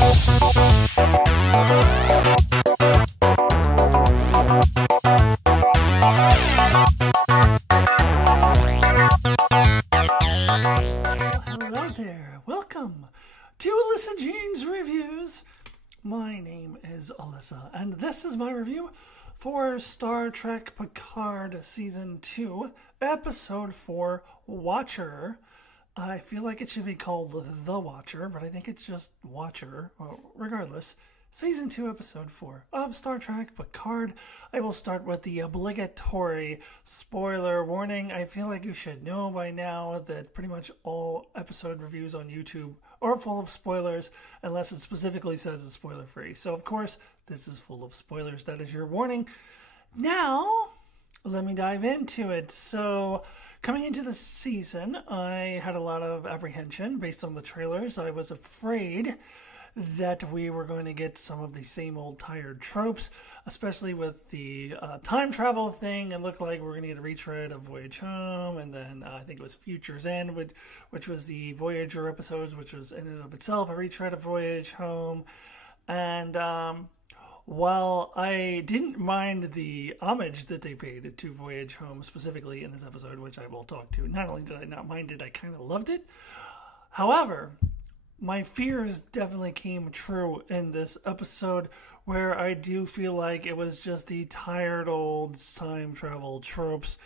Hello there, welcome to Alyssa Jean's Reviews. My name is Alyssa, and this is my review for Star Trek Picard Season 2, Episode 4, Watcher. I feel like it should be called The Watcher, but I think it's just Watcher. Well, regardless, Season 2, Episode 4 of Star Trek Picard. I will start with the obligatory spoiler warning. I feel like you should know by now that pretty much all episode reviews on YouTube are full of spoilers, unless it specifically says it's spoiler-free. So, of course, this is full of spoilers. That is your warning. Now, let me dive into it. So, coming into the season, I had a lot of apprehension based on the trailers. I was afraid that we were going to get some of the same old tired tropes, especially with the time travel thing. It looked like we were going to get a retread of Voyage Home, and then I think it was Future's End, which was the Voyager episodes, which was in and of itself a retread of Voyage Home. And while I didn't mind the homage that they paid to Voyage Home specifically in this episode, which I will talk to, not only did I not mind it, I kind of loved it. However, my fears definitely came true in this episode, where I do feel like it was just the tired old time travel tropes.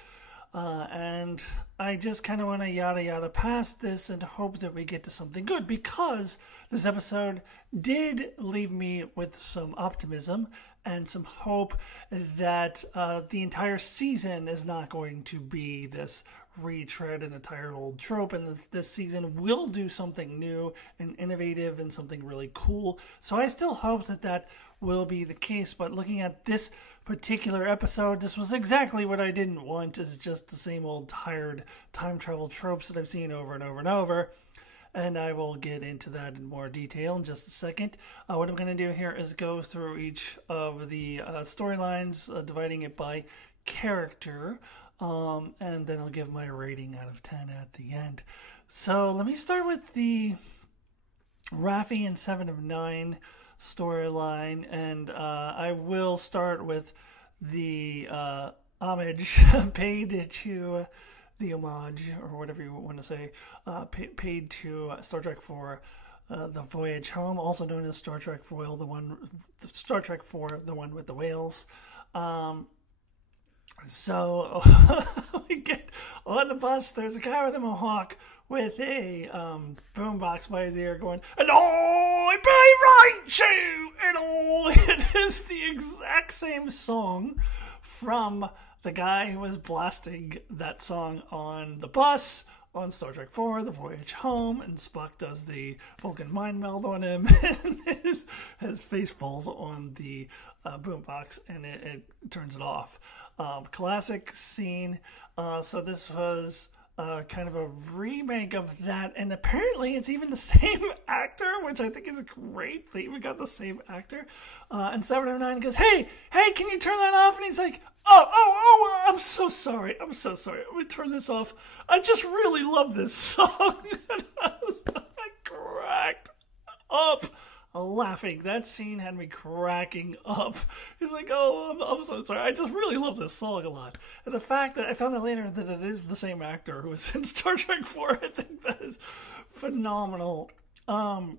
And I just kind of want to yada yada past this and hope that we get to something good, because this episode did leave me with some optimism and some hope that the entire season is not going to be this retread and a tired old trope, and this season will do something new and innovative and something really cool. So I still hope that that will be the case, but looking at this particular episode, this was exactly what I didn't want, is just the same old tired time travel tropes that I've seen over and over and over. And I will get into that in more detail in just a second. What I'm going to do here is go through each of the storylines, dividing it by character, and then I'll give my rating out of 10 at the end. So let me start with the Raffi and 7 of 9 storyline, and I will start with the homage paid to the homage, or whatever you want to say, paid to Star Trek 4, the Voyage Home, also known as Star Trek 4, Star Trek 4, the one with the whales. So we get on the bus. There's a guy with a mohawk with a boombox by his ear, going, "And I be right you," and it is the exact same song from the guy who was blasting that song on the bus on Star Trek 4, The Voyage Home, and Spock does the Vulcan mind meld on him, and his face falls on the boombox, and it turns it off. Classic scene. So this was kind of a remake of that, and apparently it's even the same actor, which I think is great. They even got the same actor. And 709 goes, hey, can you turn that off? And he's like, oh, I'm so sorry. I'm gonna turn this off. I just really love this song. And I cracked up laughing. That scene had me cracking up. He's like, oh, I'm so sorry. I just really love this song a lot. And the fact that I found out later that it is the same actor who was in Star Trek 4, I think that is phenomenal. Now,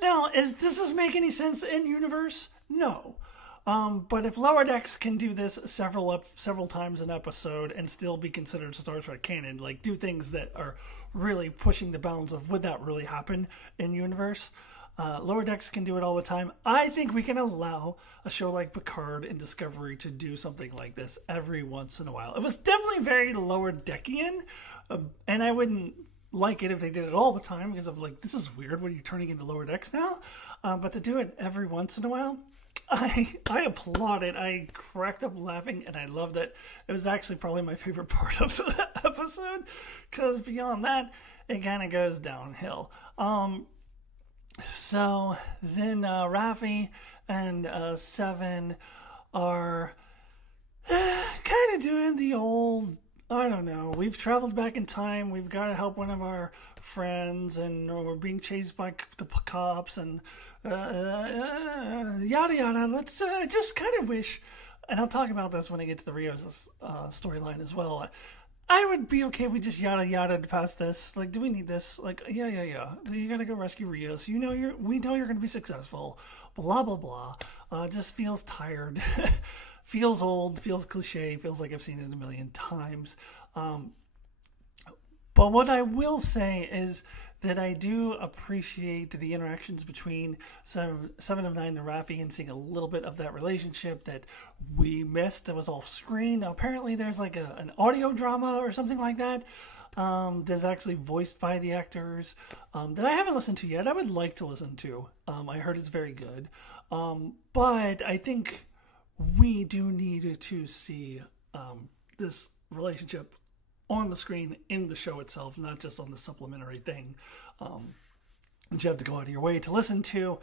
does this make any sense in universe? No. But if Lower Decks can do this several times an episode and still be considered Star Trek canon, like do things that are really pushing the bounds of would that really happen in universe, Lower Decks can do it all the time. I think we can allow a show like Picard and Discovery to do something like this every once in a while. It was definitely very Lower Deckian, and I wouldn't like it if they did it all the time, because I'm like, this is weird. What are you turning into Lower Decks now? But to do it every once in a while, I applaud it. I cracked up laughing, and I loved it. It was actually probably my favorite part of the episode, because beyond that, it kind of goes downhill. So then Raffi and 7 are kind of doing the old I don't know. We've traveled back in time. We've got to help one of our friends, and we're being chased by the cops, and yada yada. Let's just kind of wish, and I'll talk about this when I get to the Rio's storyline as well. I would be okay if we just yada yada past this. Like, do we need this? Like, yeah. You gotta go rescue Rios. We know you're gonna be successful. Blah blah blah. Just feels tired. Feels old, feels cliche, feels like I've seen it a million times. But what I will say is that I do appreciate the interactions between Seven of Nine and Raffi, and seeing a little bit of that relationship that we missed that was off screen. Now, apparently there's like an audio drama or something like that that's actually voiced by the actors that I haven't listened to yet. I would like to listen to. I heard it's very good. But I think we do need to see this relationship on the screen in the show itself, not just on the supplementary thing that you have to go out of your way to listen to.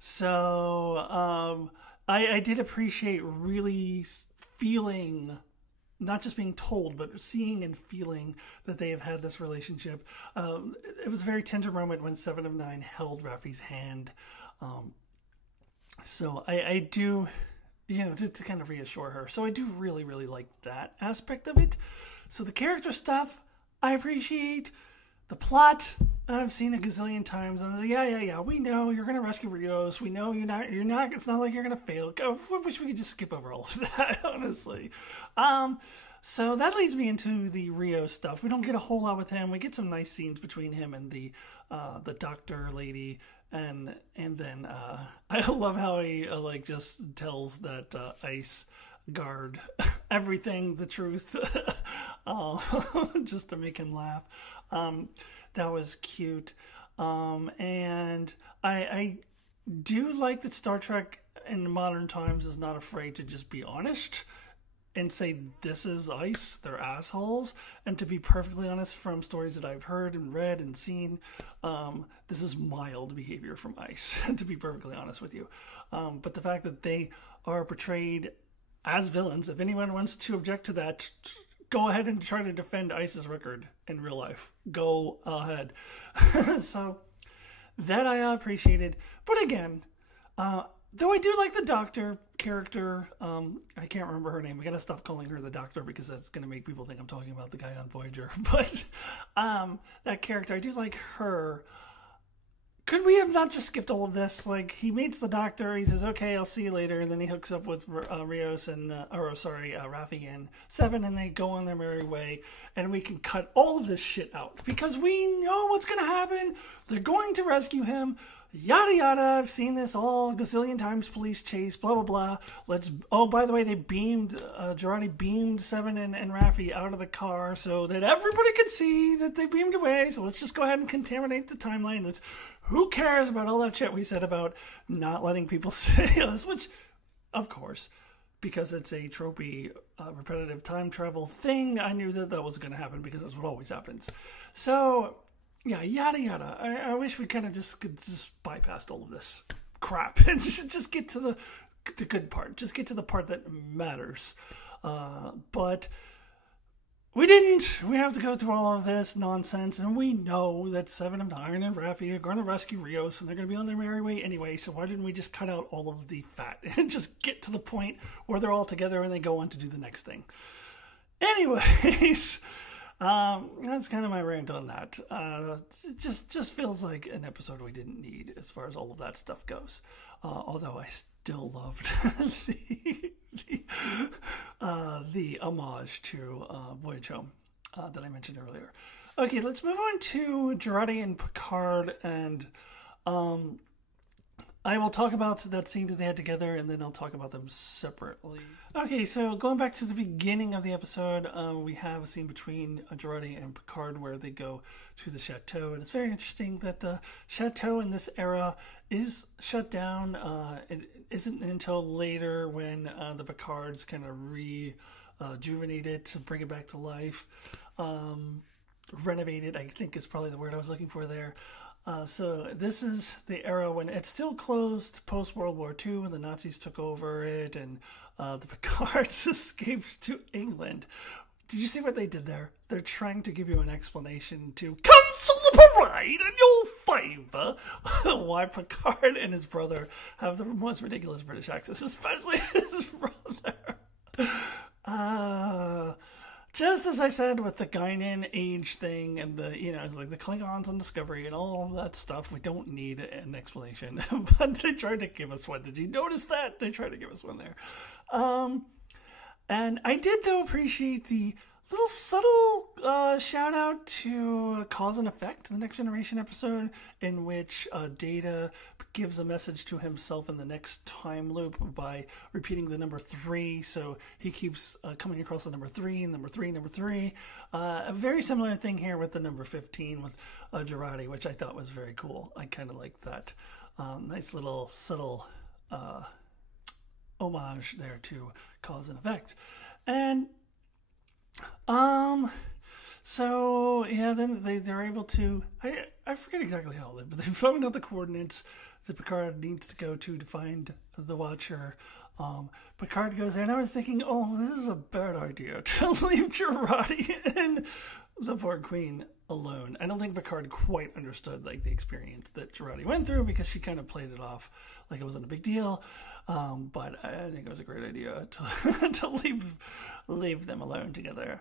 So I did appreciate really feeling, not just being told, but seeing and feeling that they have had this relationship. It was a very tender moment when Seven of Nine held Raffi's hand. So I do, to kind of reassure her. So I do really, really like that aspect of it. So the character stuff, I appreciate. The plot, I've seen a gazillion times. And I was like, yeah. We know you're going to rescue Rios. We know you're not, it's not like you're going to fail. I wish we could just skip over all of that, honestly. So that leads me into the Rio stuff. We don't get a whole lot with him. We get some nice scenes between him and the doctor lady. And then I love how he just tells that ice guard everything, the truth, just to make him laugh. That was cute. And I do like that Star Trek in modern times is not afraid to just be honest and say, this is ICE, they're assholes. And to be perfectly honest, from stories that I've heard and read and seen, this is mild behavior from ICE, to be perfectly honest with you. But the fact that they are portrayed as villains, if anyone wants to object to that, go ahead and try to defend ICE's record in real life. Go ahead. So that I appreciated. But again, though I do like the doctor character, I can't remember her name. I gotta stop calling her the doctor because that's gonna make people think I'm talking about the guy on Voyager. But that character, I do like her. Could we have not just skipped all of this? Like, he meets the doctor, he says, okay, I'll see you later, and then he hooks up with Rios and, Raffi and Seven, and they go on their merry way, and we can cut all of this shit out, because we know what's going to happen. They're going to rescue him, yada yada. I've seen this all a gazillion times, police chase, blah, blah, blah. Oh, by the way, they Girardi beamed Seven and Raffi out of the car so that everybody could see that they beamed away, so let's just go ahead and contaminate the timeline. Who cares about all that shit we said about not letting people say this? Which, of course, because it's a tropey, repetitive time travel thing, I knew that was going to happen because that's what always happens. So, yeah, yada yada. I wish we kind of could bypass all of this crap and just get to the good part. Just get to the part that matters. But we didn't. We have to go through all of this nonsense, and we know that Seven of Nine and Raffi are going to rescue Rios, and they're going to be on their merry way anyway, so why didn't we just cut out all of the fat and just get to the point where they're all together and they go on to do the next thing? Anyways, that's kind of my rant on that. It just feels like an episode we didn't need as far as all of that stuff goes. Although I still loved the homage to Voyage Home that I mentioned earlier. Okay, let's move on to Girardi and Picard, and I will talk about that scene that they had together, and then I'll talk about them separately. Okay, so going back to the beginning of the episode, we have a scene between Girardi and Picard where they go to the chateau, and it's very interesting that the chateau in this era is shut down. It isn't until later when the Picards kind of rejuvenate it to bring it back to life. Renovate it, I think is probably the word I was looking for there. So this is the era when it's still closed post-World War II, when the Nazis took over it, and the Picards escaped to England. did you see what they did there? They're trying to give you an explanation to cancel the parade in your favor. Why Picard and his brother have the most ridiculous British accents, especially his brother. Just as I said with the Guinan age thing and the, it's like the Klingons on Discovery and all of that stuff, we don't need an explanation. But they tried to give us one. Did you notice that? They tried to give us one there. And I did, though, appreciate the little subtle shout out to Cause and Effect, the Next Generation episode, in which Data gives a message to himself in the next time loop by repeating the number 3. So he keeps coming across the number 3, number 3, number 3. A very similar thing here with the number 15 with Girardi, which I thought was very cool. I kind of liked that. Nice little subtle homage there to Cause and Effect. And so yeah, then they're able to, I forget exactly how, but they found out the coordinates that Picard needs to go to find the Watcher. Picard goes there, and I was thinking, oh, this is a bad idea to leave Girardi and the Borg Queen alone. I don't think Picard quite understood the experience that Girardi went through, because she kind of played it off like it wasn't a big deal. But I think it was a great idea to leave them alone together.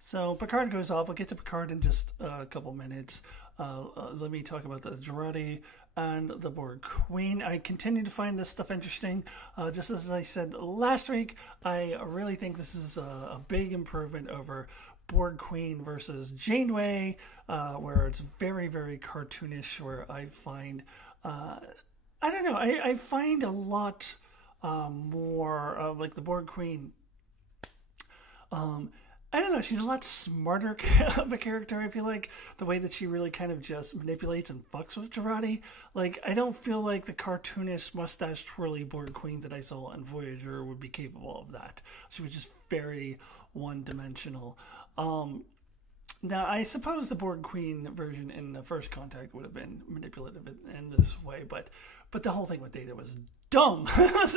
So Picard goes off. We'll get to Picard in just a couple minutes. Let me talk about the Girardi and the Borg Queen. I continue to find this stuff interesting. Just as I said last week, I really think this is a big improvement over Borg Queen versus Janeway, where it's very, very cartoonish, where I find... I don't know. I find a lot more like the Borg Queen. I don't know. She's a lot smarter of a character. I feel like the way that she really kind of just manipulates and fucks with Girardi. I don't feel like the cartoonish mustache twirly Borg Queen that I saw on Voyager would be capable of that. She was just very one-dimensional. Now, I suppose the Borg Queen version in the First Contact would have been manipulative in this way, but the whole thing with Data was dumb.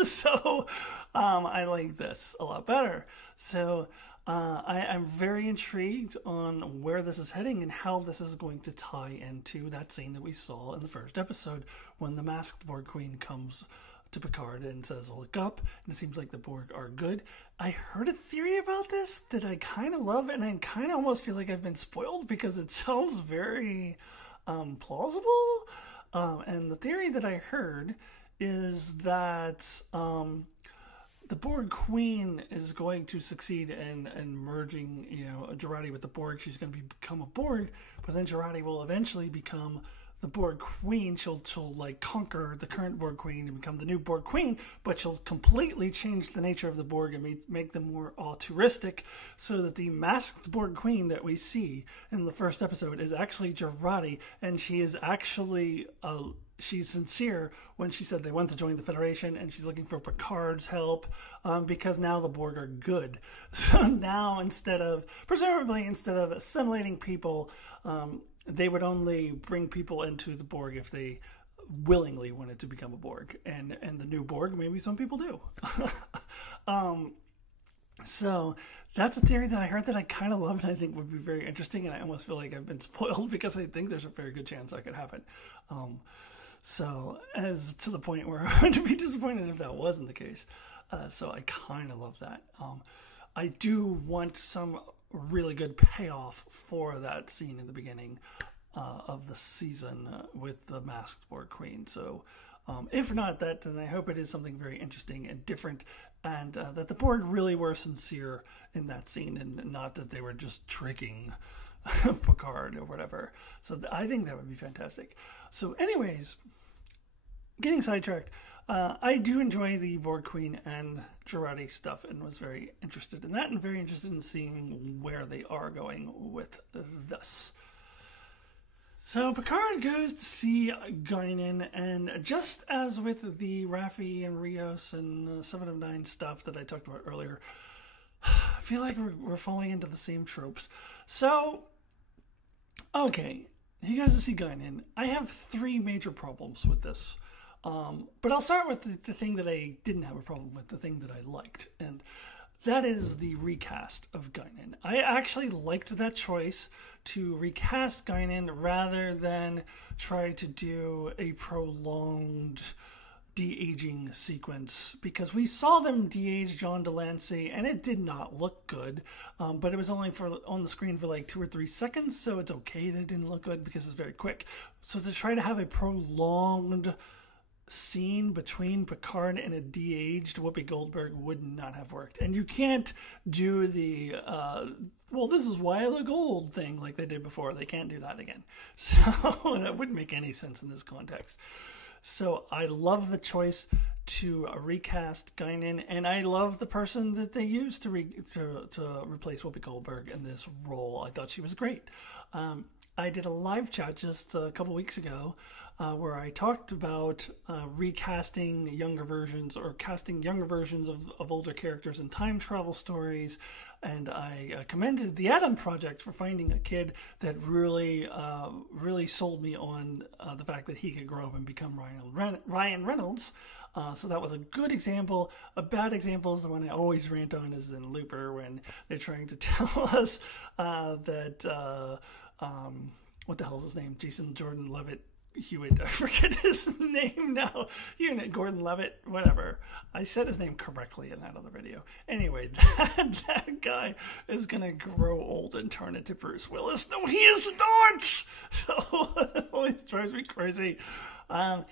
So I like this a lot better. So I'm very intrigued on where this is heading and how this is going to tie into that scene that we saw in the first episode when the masked Borg Queen comes to Picard and says, look up, and it seems like the Borg are good. I heard a theory about this that I kind of love, and I kind of almost feel like I've been spoiled because it sounds very plausible. And the theory that I heard is that the Borg Queen is going to succeed in merging, Girardi with the Borg. She's going to become a Borg, but then Girardi will eventually become the Borg Queen. She'll conquer the current Borg Queen and become the new Borg Queen, but she'll completely change the nature of the Borg and make them more altruistic, so that the masked Borg Queen that we see in the first episode is actually Girardi, and she is actually she's sincere when she said they want to join the Federation, and she's looking for Picard's help because now the Borg are good. So now presumably instead of assimilating people, they would only bring people into the Borg if they willingly wanted to become a Borg. And the new Borg, maybe some people do. So that's a theory that I heard that I kind of love and I think would be very interesting. And I almost feel like I've been spoiled because I think there's a very good chance that could happen. So as to the point where I would be disappointed if that wasn't the case. So I kind of love that. I do want some really good payoff for that scene in the beginning of the season with the masked Borg Queen. So if not that, then I hope it is something very interesting and different, and that the Borg really were sincere in that scene and not that they were just tricking Picard or whatever. So I think that would be fantastic. So anyways, getting sidetracked, I do enjoy the Borg Queen and Girardi stuff and was very interested in that and very interested in seeing where they are going with this. So Picard goes to see Guinan, and just as with the Raffi and Rios and 7 of 9 stuff that I talked about earlier, I feel like we're falling into the same tropes. So, okay, he goes to see Guinan. I have 3 major problems with this. But I'll start with the thing that I didn't have a problem with, the thing that I liked. And that is the recast of Guinan. I actually liked that choice to recast Guinan rather than try to do a prolonged de-aging sequence, because we saw them de-age John Delancey and it did not look good, but it was only on the screen for like 2 or 3 seconds, so it's okay that it didn't look good because it's very quick. So to try to have a prolonged scene between Picard and a de-aged Whoopi Goldberg would not have worked. And you can't do the well, this is why I look old thing like they did before. They can't do that again. So that wouldn't make any sense in this context. So I love the choice to recast Guinan, and I love the person that they used to replace Whoopi Goldberg in this role. I thought she was great. I did a live chat just a couple weeks ago where I talked about recasting younger versions or casting younger versions of older characters in time travel stories. And I commended the Adam Project for finding a kid that really sold me on the fact that he could grow up and become Ryan Reynolds. So that was a good example. A bad example is the one I always rant on, is in Looper, when they're trying to tell us that, what the hell is his name? Jason Jordan Levitt Hewitt, I forget his name now. Gordon Levitt, whatever. I said his name correctly in that other video. Anyway, that guy is gonna grow old and turn into Bruce Willis. No, he is not. So it always drives me crazy.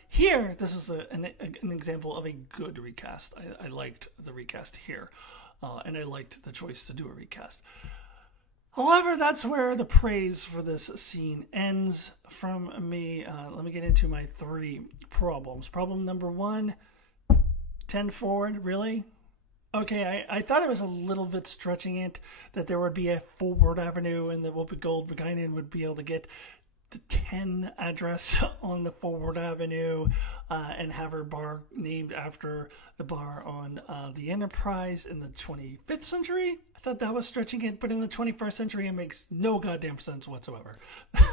Here, this is an example of a good recast. I liked the recast here, and I liked the choice to do a recast. However, that's where the praise for this scene ends from me. Let me get into my 3 problems. Problem number 1, 10 forward, really? Okay, I thought it was a little bit stretching it, that there would be a forward avenue and that Whoopi Goldberg would be able to get the 10 address on the forward avenue and have her bar named after the bar on the Enterprise in the 25th century. I thought that was stretching it, but in the 21st century, it makes no goddamn sense whatsoever.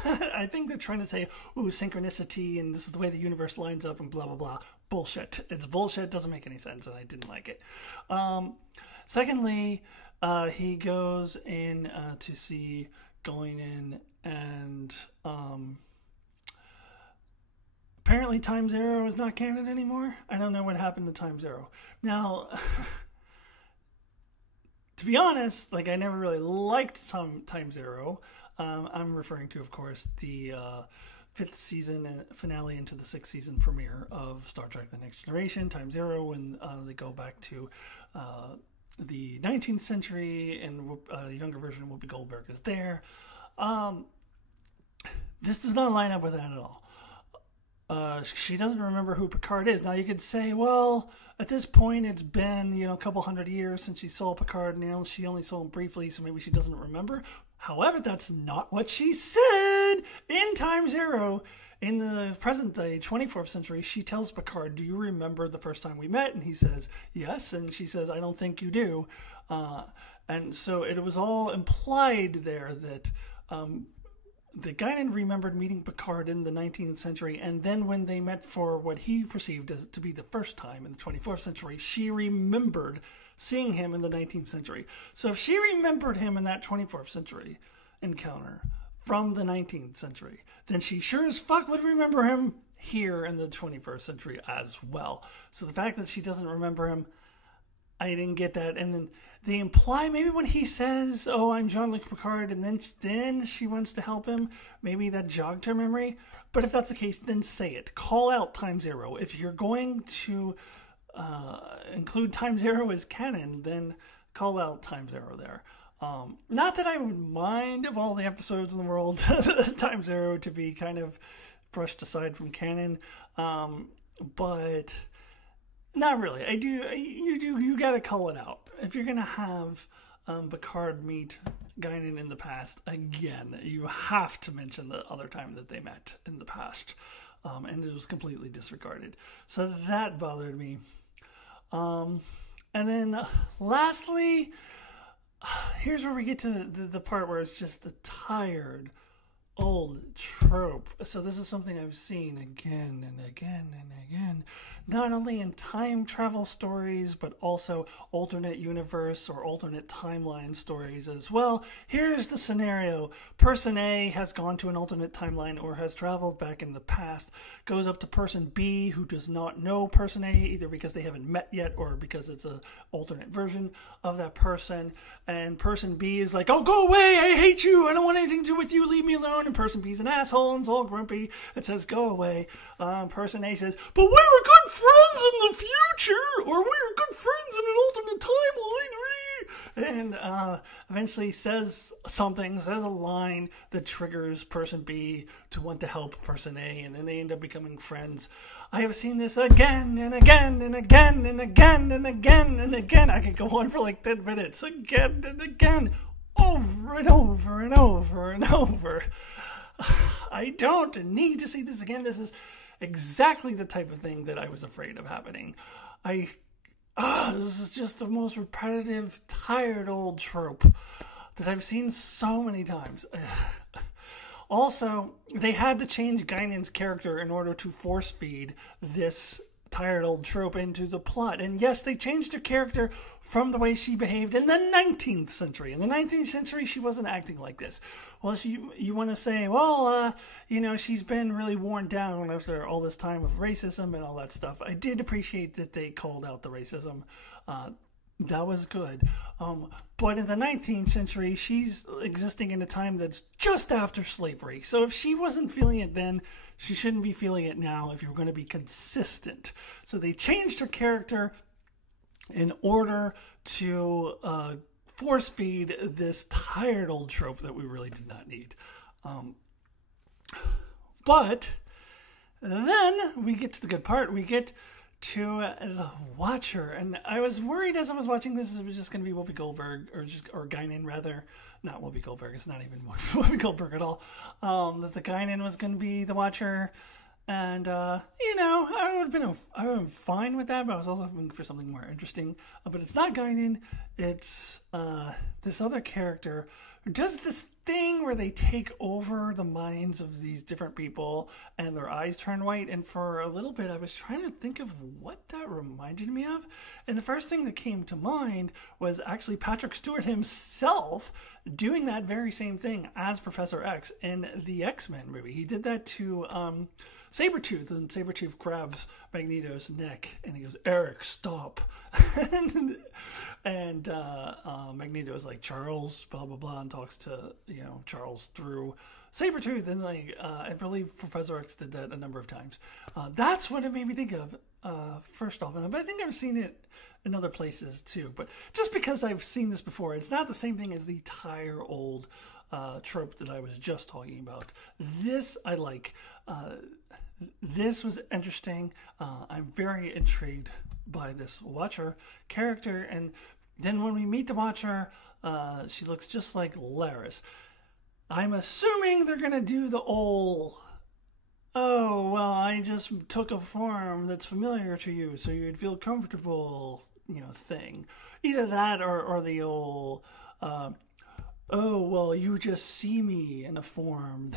I think they're trying to say, ooh, synchronicity, and this is the way the universe lines up, and blah, blah, blah. Bullshit. It's bullshit. Doesn't make any sense, and I didn't like it. Secondly, he goes in to see Guinan, and apparently Time Zero is not canon anymore. I don't know what happened to Time Zero. Now... to be honest, like, I never really liked Time Zero. I'm referring to, of course, the 5th season finale into the 6th season premiere of Star Trek The Next Generation, Time Zero, when they go back to the 19th century and a younger version of Whoopi Goldberg is there. This does not line up with that at all. She doesn't remember who Picard is. Now, you could say, well, at this point, it's been, a couple hundred years since she saw Picard, and, she only saw him briefly, so maybe she doesn't remember. However, that's not what she said in Time Zero. In the present day, 24th century, she tells Picard, do you remember the first time we met? And he says, yes. And she says, I don't think you do. And so it was all implied there that... the Guinan remembered meeting Picard in the 19th century, and then when they met for what he perceived as to be the first time in the 24th century, she remembered seeing him in the 19th century. So if she remembered him in that 24th century encounter from the 19th century, then she sure as fuck would remember him here in the 21st century as well. So the fact that she doesn't remember him, I didn't get that. And then they imply maybe when he says, oh, I'm Jean-Luc Picard, and then she wants to help him, maybe that jogged her memory. But if that's the case, then say it. Call out Time Zero. If you're going to include Time Zero as canon, then call out Time Zero there. Not that I would mind of all the episodes in the world, Time Zero to be kind of brushed aside from canon, but... not really. You gotta call it out. If you're gonna have Picard meet Guinan in the past again, you have to mention the other time that they met in the past. And it was completely disregarded. So that bothered me. And then lastly, here's where we get to the part where it's just the tired old trope. So this is something I've seen again and again and again. not only in time travel stories, but also alternate universe or alternate timeline stories as well. Here's the scenario. Person A has gone to an alternate timeline or has traveled back in the past, goes up to person B who does not know person A, either because they haven't met yet or because it's an alternate version of that person. And person B is like, oh, go away, I hate you, I don't want anything to do with you, leave me alone. And person B's an asshole and is all grumpy. It says, go away. Person A says, but we were good friends in the future, or we were good friends in an alternate timeline. And eventually says a line that triggers person B to want to help person A, and then they end up becoming friends. I have seen this again and again and again and again and again and again. I could go on for like 10 minutes. Again and again. Over and over and over and over. I don't need to see this again. This is exactly the type of thing that I was afraid of happening. This is just the most repetitive, tired old trope that I've seen so many times. Also, they had to change Guinan's character in order to force feed this tired old trope into the plot. And yes, they changed her character from the way she behaved in the 19th century. In the 19th century, she wasn't acting like this. Well, you want to say, well, she's been really worn down after all this time of racism and all that stuff. I did appreciate that they called out the racism. That was good. But in the 19th century, she's existing in a time that's just after slavery. So if she wasn't feeling it then, she shouldn't be feeling it now if you're going to be consistent. So they changed her character in order to force feed this tired old trope that we really did not need. But then we get to the good part. We get to the Watcher, and I was worried as I was watching this it was just going to be Whoopi Goldberg or Guinan rather, not Whoopi Goldberg. It's not even Whoopi Goldberg at all. That the Guinan was going to be the Watcher, and I would have been fine with that, but I was also looking for something more interesting. But it's not Guinan. It's this other character who does this thing where they take over the minds of these different people and their eyes turn white. And for a little bit, I was trying to think of what that reminded me of. And the first thing that came to mind was actually Patrick Stewart himself doing that very same thing as Professor X in the X-Men movie. He did that to Sabretooth, and Sabretooth grabs Magneto's neck and he goes, Eric, stop. and Magneto's like, Charles, blah, blah, blah, and talks to, Charles through Sabretooth. And I believe Professor X did that a number of times. That's what it made me think of, first off. But I think I've seen it in other places too. But just because I've seen this before, it's not the same thing as the tired old trope that I was just talking about. This I like. This was interesting. I'm very intrigued by this Watcher character. And then when we meet the Watcher, she looks just like Laris. I'm assuming they're going to do the old, oh, well, I just took a form that's familiar to you so you'd feel comfortable, thing. Either that or the old, oh, well, you just see me in a form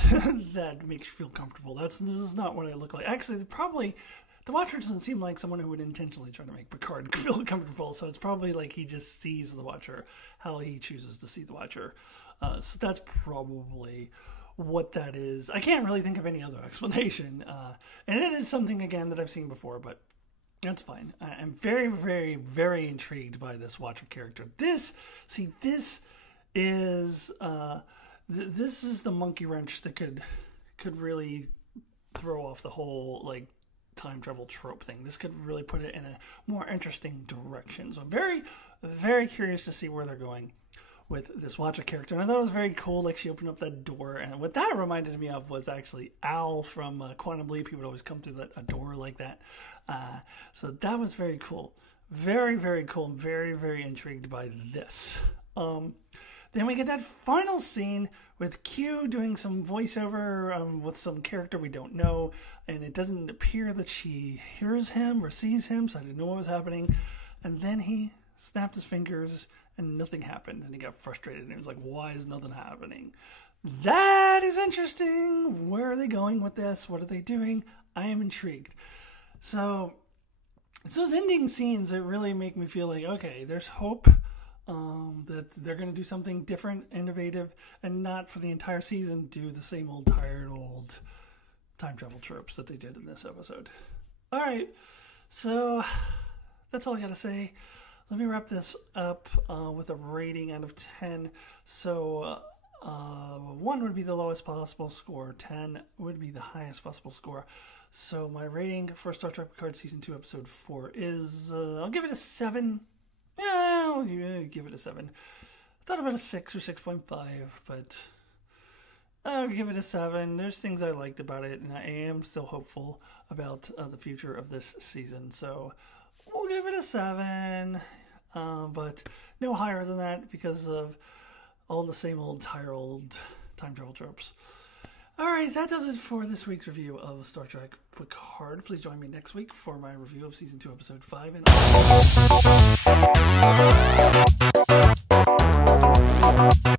that makes you feel comfortable. This is not what I look like. Actually, the Watcher doesn't seem like someone who would intentionally try to make Picard feel comfortable, so it's probably like he just sees the Watcher how he chooses to see the Watcher. So that's probably what that is. I can't really think of any other explanation. And it is something, again, that I've seen before, but that's fine. I'm very, very, very intrigued by this Watcher character. This is the monkey wrench that could really throw off the whole time travel trope thing. This could really put it in a more interesting direction. So I'm very, very curious to see where they're going with this Watcher character. And I thought it was very cool. She opened up that door, and what that reminded me of was actually Al from Quantum Leap. He would always come through a door like that. So that was very cool. Very, very cool. I'm very, very intrigued by this. Then we get that final scene with Q doing some voiceover with some character we don't know, and it doesn't appear that she hears him or sees him, so I didn't know what was happening. And then he snapped his fingers and nothing happened, and he got frustrated, and he was like, why is nothing happening? That is interesting. Where are they going with this? What are they doing? I am intrigued. So it's those ending scenes that really make me feel like, okay, there's hope that they're going to do something different, innovative, and not for the entire season do the same old tired old time travel tropes that they did in this episode. All right, so that's all I got to say. Let me wrap this up with a rating out of 10. So 1 would be the lowest possible score. 10 would be the highest possible score. So my rating for Star Trek Picard Season 2, Episode 4 is, I'll give it a 7. Yeah, I'll give it a 7. I thought about a 6 or 6.5, but I'll give it a 7. There's things I liked about it, and I am still hopeful about the future of this season. So we'll give it a 7, but no higher than that because of all the same old tired old time travel tropes. Alright, that does it for this week's review of Star Trek Picard. Please join me next week for my review of Season 2, Episode 5. And